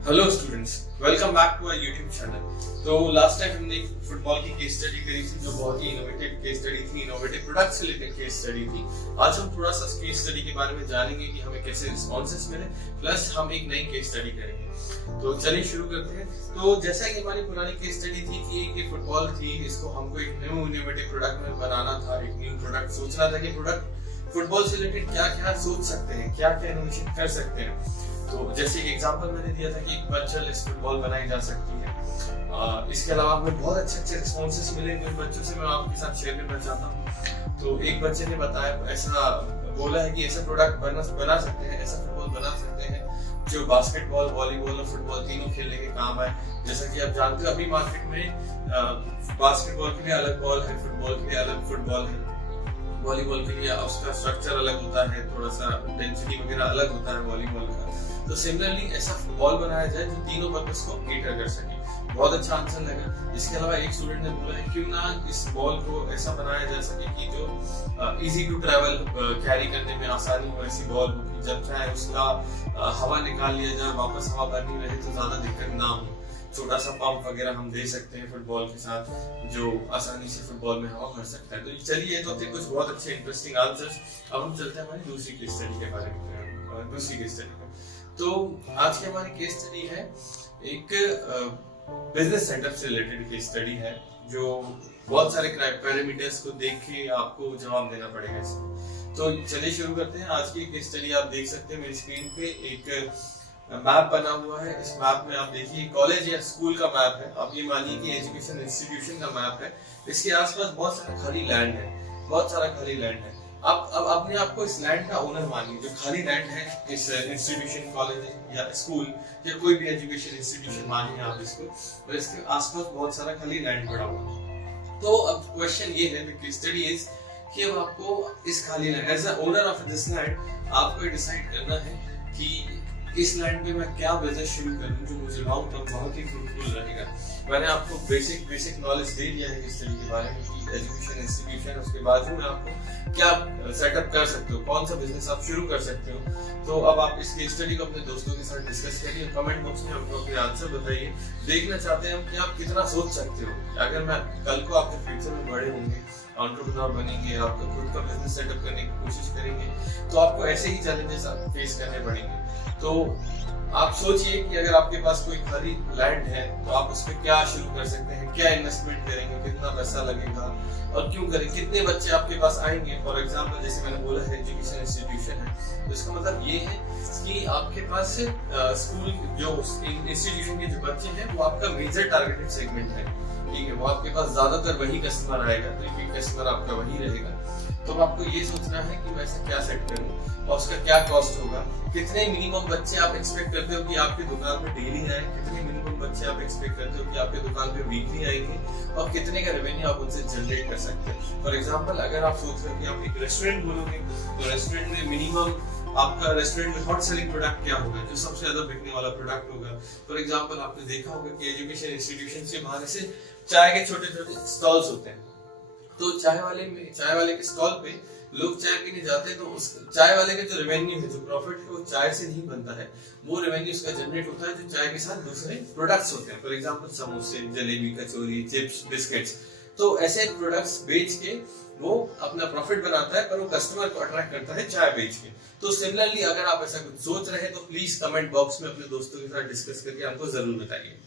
Hello students, welcome back to our YouTube channel. तो last time हमने football की case study करी थी जो बहुत ही इनोवेटिव केस स्टडी थी, इनोवेटिव प्रोडक्ट से रिलेटेड केस स्टडी थी। आज हम थोड़ा सा केस स्टडी के बारे में जानेंगे कि हमें कैसे रिस्पॉन्सेस मिले, प्लस हम एक नई केस स्टडी करेंगे। तो चलिए शुरू करते हैं। तो जैसा कि हमारी पुरानी केस स्टडी थी कि एक फुटबॉल थी, इसको हमको एक न्यू इनोवेटिव प्रोडक्ट में बनाना था, एक न्यू प्रोडक्ट सोचना था कि प्रोडक्ट फुटबॉल से रिलेटेड क्या क्या सोच सकते हैं, क्या क्या इनोवेशन कर सकते हैं। तो जैसे एक एग्जांपल मैंने दिया था कि एक पंचलेस फुटबॉल बनाई जा सकती है। इसके अलावा हमें बहुत अच्छे रिस्पॉन्सेस मिले इन बच्चों से, मैं आपके साथ शेयर करना चाहता हूँ। तो एक बच्चे ने बताया, ऐसा बोला है कि ऐसा प्रोडक्ट बना सकते हैं, ऐसा फुटबॉल बना सकते हैं जो बास्केटबॉल, वॉलीबॉल और फुटबॉल तीनों खेलने के काम आए। जैसा कि आप जानते हो अभी मार्केट में बास्केटबॉल के लिए अलग बॉल है, फुटबॉल के लिए अलग फुटबॉल है, वॉलीबॉल के लिए उसका स्ट्रक्चर अलग होता है, थोड़ा सा डेंसिटी वगैरह अलग होता है वॉलीबॉल का। तो सिमिलरली ऐसा बॉल बनाया जाए जो तीनों पर्पस को केटर कर सके। बहुत अच्छा आंसर लगा। इसके अलावा एक स्टूडेंट ने बोला है क्यों ना इस बॉल को ऐसा बनाया जा सके कि जो इजी टू ट्रैवल कैरी करने में आसानी हो, ऐसी बॉल हो कि जब चाहे उसका हवा निकाल लिया जाए, वापस हवा भरनी रहे तो ज्यादा दिक्कत ना हो। छोटा सा पंप वगैरह हम दे सकते हैं फुटबॉल के साथ जो आसानी से फुटबॉल में हवा भर सकता है। तो चलिए, तो कुछ बहुत अच्छे इंटरेस्टिंग आंसर्स। अब हम चलते हैं हमारी दूसरी केस स्टडी के बारे में। दूसरी केस स्टडी में तो आज की हमारी केस स्टडी है एक बिजनेस सेटअप से रिलेटेड केस स्टडी है, जो बहुत सारे पैरामीटर्स को देख के आपको जवाब देना पड़ेगा इसमें। तो चलिए शुरू करते हैं। आज की केस स्टडी आप देख सकते हैं मेरी स्क्रीन पे एक मैप बना हुआ है। इस मैप में आप देखिए कॉलेज या स्कूल का मैप है। आप ये मानिए कि एजुकेशन इंस्टीट्यूशन का मैप है। इसके आसपास बहुत सारा खाली लैंड है, बहुत सारा खाली लैंड है। अब अपने आप को इस लैंड का ओनर मानिए, जो खाली लैंड है इस इंस्टीट्यूशन, कॉलेज या स्कूल या कोई भी एजुकेशन इंस्टीट्यूशन मानिए आप इसको, और इसके आसपास बहुत सारा खाली लैंड पड़ा हुआ है। तो अब क्वेश्चन ये है, द स्टडी इज कि अब आपको इस खाली land, as a owner of this land, आपको डिसाइड करना है कि इस लैंड पे मैं क्या बिजनेस शुरू करूं जो मुझे लॉन्ग टर्म बहुत ही फ्रूटफुल रहेगा। मैंने आपको बेसिक नॉलेज दे दिया है इस तरीके के बारे में कि एजुकेशन इंस्टीट्यूशन, उसके बाद में आपको क्या सेटअप कर सकते हो, कौन सा बिजनेस आप शुरू कर सकते हो। तो अब आप इस केस स्टडी को अपने दोस्तों के साथ डिस्कस करिए, कमेंट बॉक्स में हमको अपने आंसर बताइए। देखना चाहते हैं हम कि आप कितना सोच सकते हो। अगर मैं कल को आपके फ्यूचर में बड़े होंगे, एंटरप्रेन्योर बनेंगे, आपका खुद का बिजनेस सेटअप करने की कोशिश करेंगे, तो आपको ऐसे ही चैलेंजेस फेस करने पड़ेंगे। तो आप सोचिए कि अगर आपके पास कोई खाली लैंड है तो आप उस पर क्या शुरू कर सकते हैं, क्या इन्वेस्टमेंट करेंगे, कितना पैसा लगेगा और क्यों करें, कितने बच्चे आपके पास आएंगे। फॉर एग्जांपल जैसे मैंने बोला है एजुकेशन इंस्टीट्यूशन है, तो इसका मतलब ये है कि आपके पास स्कूल जो इंस्टीट्यूशन के जो बच्चे हैं वो आपका मेजर टारगेटेड सेगमेंट है, ठीक है। वो आपके पास ज्यादातर वही कस्टमर आएगा, तो रिपीट कस्टमर आपका वही रहेगा। तो आपको ये सोचना है कि मैं ऐसा क्या सेट करूं और उसका क्या कॉस्ट होगा, कितने मिनिमम बच्चे आप एक्सपेक्ट करते हो कि आपकी दुकान पे डेली आए, कितने मिनिमम बच्चे आप एक्सपेक्ट करते हो कि आपकी दुकान पे वीकली आएंगे, और कितने का रेवेन्यू आप उनसे जनरेट कर सकते हैं। फॉर एग्जांपल अगर आप सोच रहे हो कि आप एक रेस्टोरेंट खोलोगे, तो रेस्टोरेंट में मिनिमम आपका रेस्टोरेंट में हॉट सेलिंग प्रोडक्ट क्या होगा, जो सबसे ज्यादा बिकने वाला प्रोडक्ट होगा। फॉर एग्जांपल आपने देखा होगा कि एजुकेशन इंस्टीट्यूशन से बाहर से चाय के छोटे छोटे स्टॉल्स होते हैं। तो चाय वाले के स्टॉल पे लोग चाय पीने जाते हैं, तो उस चाय वाले का जो रेवेन्यू है, जो प्रॉफिट है, वो चाय से नहीं बनता है। वो रेवेन्यू उसका जनरेट होता है जो चाय के साथ दूसरे प्रोडक्ट्स होते हैं। फॉर एग्जांपल समोसे, जलेबी, कचौरी, चिप्स, बिस्किट्स। तो ऐसे प्रोडक्ट्स बेच के वो अपना प्रॉफिट बनाता है, पर वो कस्टमर को अट्रैक्ट करता है चाय बेच के। तो सिमिलरली अगर आप ऐसा कुछ सोच रहे हैं तो प्लीज कमेंट बॉक्स में अपने दोस्तों के साथ डिस्कस करके हमको जरूर बताइए।